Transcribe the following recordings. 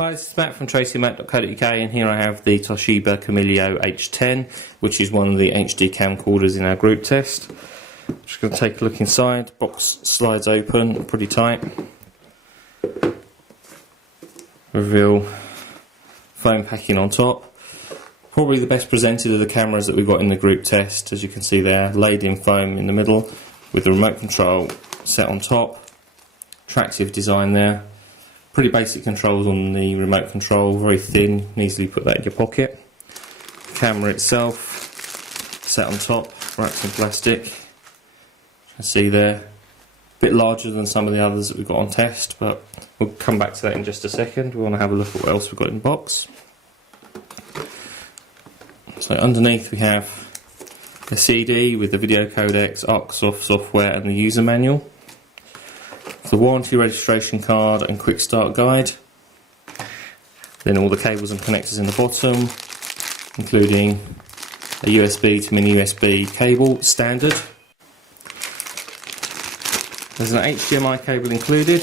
Hi, this is Matt from tracymatt.co.uk, and here I have the Toshiba Camileo H10, which is one of the HD camcorders in our group test. Just going to take a look inside. Box slides open pretty tight. Reveal foam packing on top. Probably the best presented of the cameras that we've got in the group test, as you can see there, laid in foam in the middle with the remote control set on top. Attractive design there. Pretty basic controls on the remote control, very thin, you can easily put that in your pocket. The camera itself, set on top, wrapped in plastic. You can see there, a bit larger than some of the others that we've got on test, but we'll come back to that in just a second. We want to have a look at what else we've got in the box. So underneath we have a CD with the video codecs, ARC software and the user manual. The warranty registration card and quick start guide. Then all the cables and connectors in the bottom, including a USB to mini USB cable, standard. There's an HDMI cable included.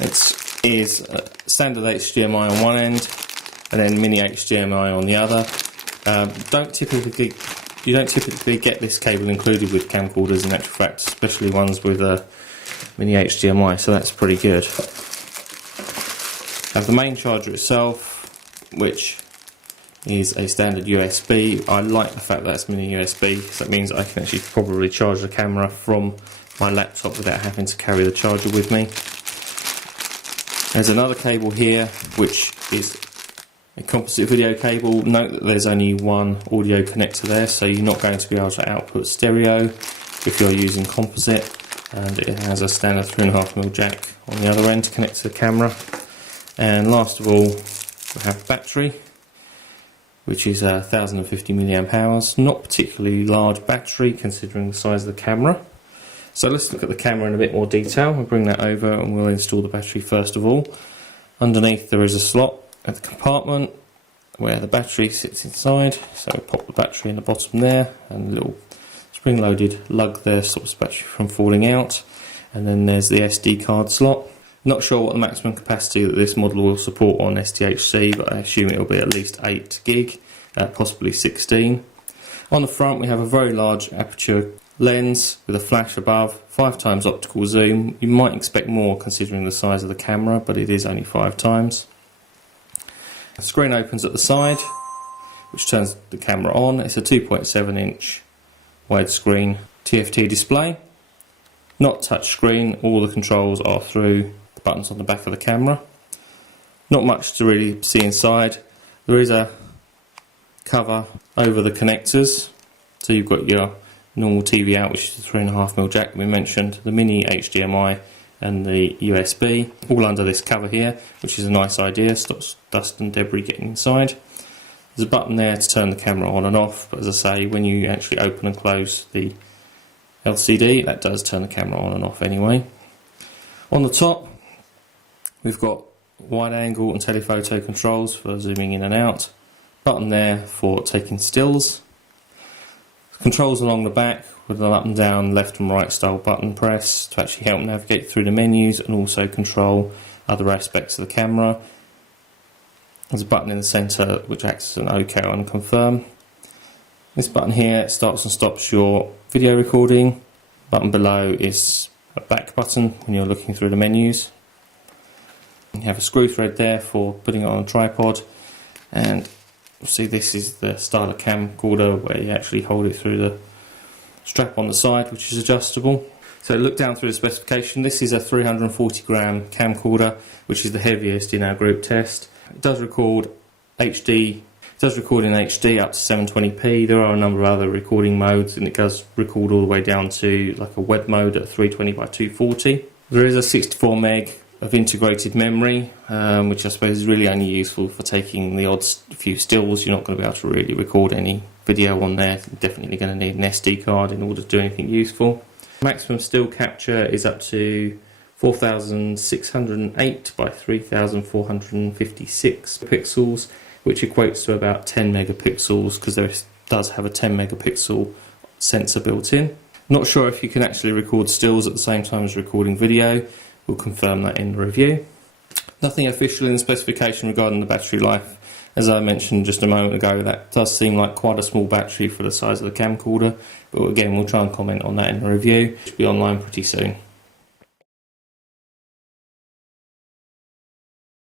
It is a standard HDMI on one end and then mini HDMI on the other. You don't typically get this cable included with camcorders in actual fact, especially ones with a mini HDMI, so that's pretty good. Have the main charger itself, which is a standard USB. I like the fact that it's mini USB, because that means I can actually probably charge the camera from my laptop without having to carry the charger with me. There's another cable here, which is a composite video cable. Note that there's only one audio connector there, so you're not going to be able to output stereo if you're using composite. And it has a standard 3.5mm jack on the other end to connect to the camera. And last of all, we have battery, which is 1050 mAh. Not particularly large battery considering the size of the camera. So let's look at the camera in a bit more detail. We'll bring that over and we'll install the battery first of all. Underneath there is a slot at the compartment where the battery sits inside. So pop the battery in the bottom there, and a little spring-loaded lug there stops the battery from falling out. And then there's the SD card slot. Not sure what the maximum capacity that this model will support on SDHC, but I assume it will be at least 8 gig, possibly 16. On the front we have a very large aperture lens with a flash above, 5x optical zoom. You might expect more considering the size of the camera, but it is only 5x. The screen opens at the side, which turns the camera on. It's a 2.7-inch widescreen TFT display. Not touch screen, all the controls are through the buttons on the back of the camera. Not much to really see inside. There is a cover over the connectors. So you've got your normal TV out, which is the 3.5mm jack that we mentioned, the mini HDMI and the USB, all under this cover here, which is a nice idea, stops dust and debris getting inside. There's a button there to turn the camera on and off, but as I say, when you actually open and close the LCD, that does turn the camera on and off anyway. On the top, we've got wide angle and telephoto controls for zooming in and out. Button there for taking stills. Controls along the back with an up and down, left and right style button press to actually help navigate through the menus and also control other aspects of the camera. There's a button in the centre which acts as an OK and confirm. This button here starts and stops your video recording. Button below is a back button when you're looking through the menus. You have a screw thread there for putting it on a tripod, and see this is the style of camcorder where you actually hold it through the strap on the side, which is adjustable. So look down through the specification. This is a 340g camcorder, which is the heaviest in our group test. It does record HD. It does record in HD up to 720p. There are a number of other recording modes, and it does record all the way down to like a web mode at 320x240. There is a 64 meg of integrated memory, which I suppose is really only useful for taking the odd few stills. You're not going to be able to really record any video on there. You're definitely going to need an SD card in order to do anything useful. Maximum still capture is up to 4608 by 3456 pixels, which equates to about 10 megapixels, because there does have a 10 megapixel sensor built in. Not sure if you can actually record stills at the same time as recording video. We'll confirm that in the review. Nothing official in the specification regarding the battery life. As I mentioned just a moment ago, that does seem like quite a small battery for the size of the camcorder, but again we'll try and comment on that in the review. It should be online pretty soon.